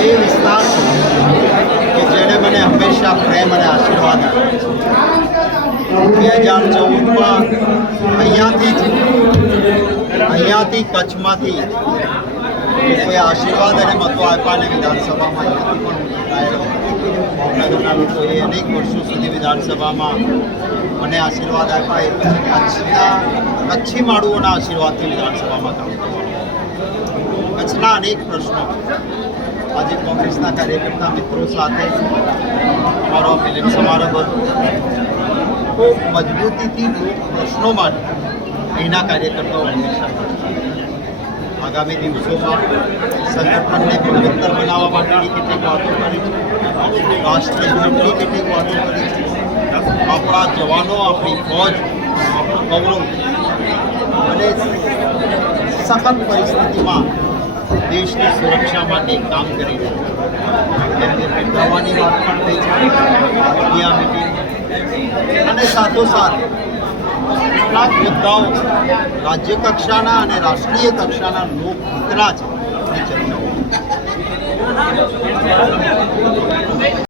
એ વિસ્તાર કે જેણે મને હંમેશા પ્રેમ અને આશીર્વાદ આપ્યો બે હજાર ચૌદમાં અહીંયાથી જ, અહીંયાથી કચ્છમાંથી કોઈ આશીર્વાદ અને મતો આપ્યા અને વિધાનસભામાં ભાવનગરના લોકોએ અનેક વર્ષો સુધી વિધાનસભામાં મને આશીર્વાદ આપ્યા, એ પછી કચ્છના, કચ્છી માળુઓના આશીર્વાદથી વિધાનસભામાં કામ કરવાનું. કચ્છના અનેક પ્રશ્નો. આજે કોંગ્રેસના કાર્યકર્તા મિત્રો સાથે અમારો સમારંભ હતો. ખૂબ મજબૂતીથી પ્રશ્નો માટે અહીંના કાર્યકર્તાઓ હંમેશા. આગામી દિવસોમાં સંગઠનને ગુણવત્તર બનાવવા માટેની કેટલીક વાતો કરી છે. રાષ્ટ્રીય હિતની કેટલીક વાતો કરી છે. આપણા જવાનો, આપણી ફોજ, આપણું ગૌરવ અને સખત પરિસ્થિતિમાં દેશની સુરક્ષા માટે કામ કરી રહ્યા છે. બિરદાવવાની વાત પણ થઈ છે. મીડિયા અને સાથોસાથ કેટલાક મુદ્દાઓ રાજ્ય કક્ષાના અને રાષ્ટ્રીય કક્ષાના લોકહિતના છે.